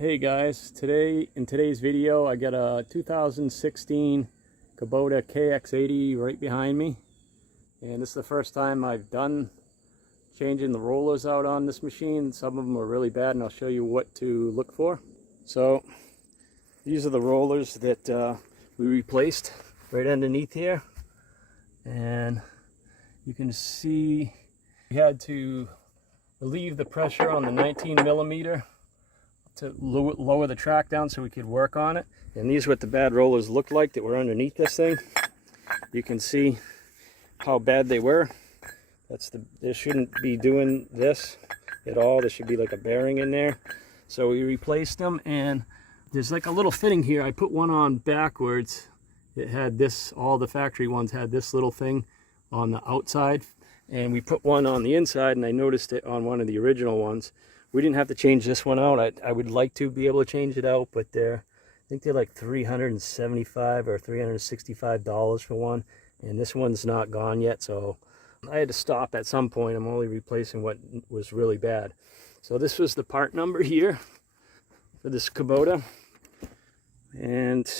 Hey guys, in today's video I got a 2016 Kubota KX80 right behind me, and this is the first time I've done changing the rollers out on this machine. Some of them are really bad and I'll show you what to look for. So these are the rollers that we replaced right underneath here, and you can see we had to relieve the pressure on the 19 millimeter to lower the track down so we could work on it. And these are what the bad rollers looked like that were underneath this thing. You can see how bad they were. They shouldn't be doing this at all. There should be like a bearing in there. So we replaced them, and there's like a little fitting here. I put one on backwards. It had this, all the factory ones had this little thing on the outside, and we put one on the inside, and I noticed it on one of the original ones. We didn't have to change this one out. I would like to be able to change it out, but I think they're like $375 or $365 for one, and this one's not gone yet, so I had to stop at some point. I'm only replacing what was really bad. So this was the part number here for this Kubota, and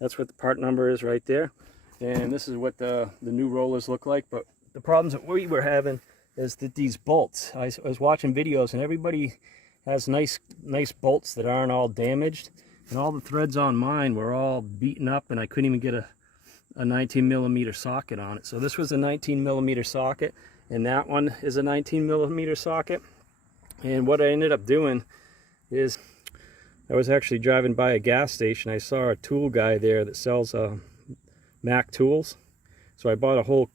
that's what the part number is right there. And this is what the new rollers look like. But the problems that we were having is that these bolts, I was watching videos and everybody has nice bolts that aren't all damaged, and all the threads on mine were all beaten up, and I couldn't even get a 19 millimeter socket on it. So this was a 19 millimeter socket, and that one is a 19 millimeter socket. And what I ended up doing is I was actually driving by a gas station. I saw a tool guy there that sells Mac tools, so I bought a whole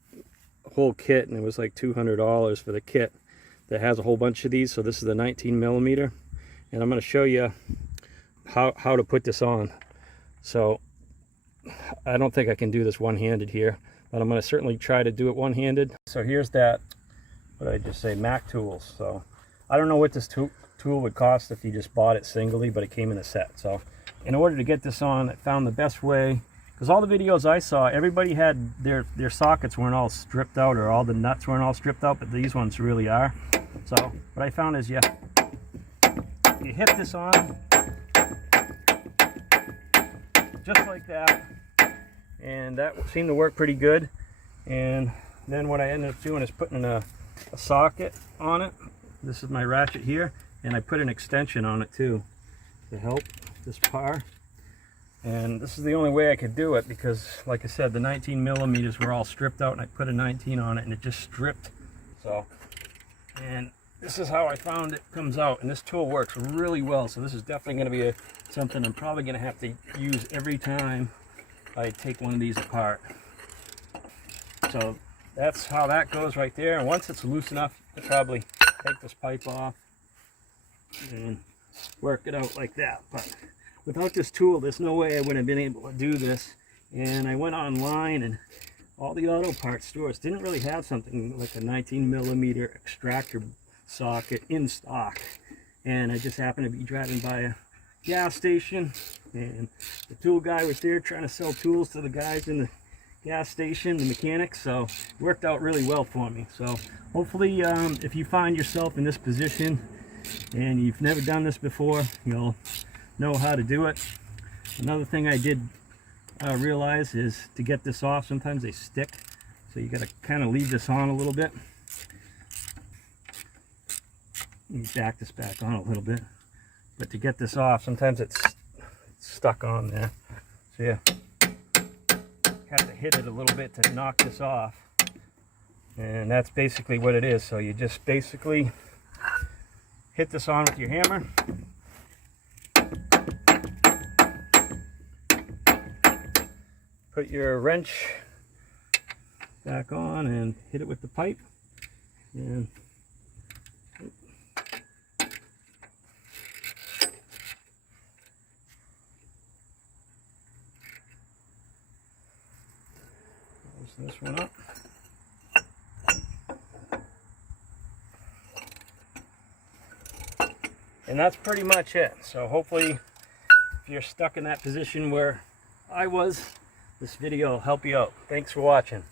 kit, and it was like $200 for the kit that has a whole bunch of these. So this is the 19 millimeter, and I'm going to show you how to put this on. So I don't think I can do this one-handed here, but I'm going to certainly try to do it one-handed. So here's that, what did I just say, Mac tools. So I don't know what this tool would cost if you just bought it singly, but it came in a set. So in order to get this on, I found the best way, because all the videos I saw, everybody had their sockets weren't all stripped out, or all the nuts weren't all stripped out, but these ones really are. So what I found is you hit this on just like that, and that seemed to work pretty good. And then what I ended up doing is putting a socket on it. This is my ratchet here, and I put an extension on it too to help this par. And this is the only way I could do it, because like I said, the 19 millimeters were all stripped out, and I put a 19 on it and it just stripped. So, and this is how I found it comes out, and this tool works really well. So this is definitely going to be something I'm probably going to have to use every time I take one of these apart. So that's how that goes right there. And once it's loose enough, I'll probably take this pipe off and work it out like that. But without this tool, there's no way I would have been able to do this. And I went online, and all the auto parts stores didn't really have something like a 19 millimeter extractor socket in stock. And I just happened to be driving by a gas station, and the tool guy was there trying to sell tools to the guys in the gas station, the mechanics. So it worked out really well for me. So hopefully if you find yourself in this position and you've never done this before, you'll know how to do it. Another thing I did realize is to get this off, sometimes they stick, so you got to kind of leave this on a little bit. Let me back this back on a little bit, but to get this off, sometimes it's stuck on there, so you have to hit it a little bit to knock this off. And that's basically what it is. So you just basically hit this on with your hammer, put your wrench back on and hit it with the pipe, and close this one up. And that's pretty much it. So hopefully, if you're stuck in that position where I was, this video will help you out. Thanks for watching.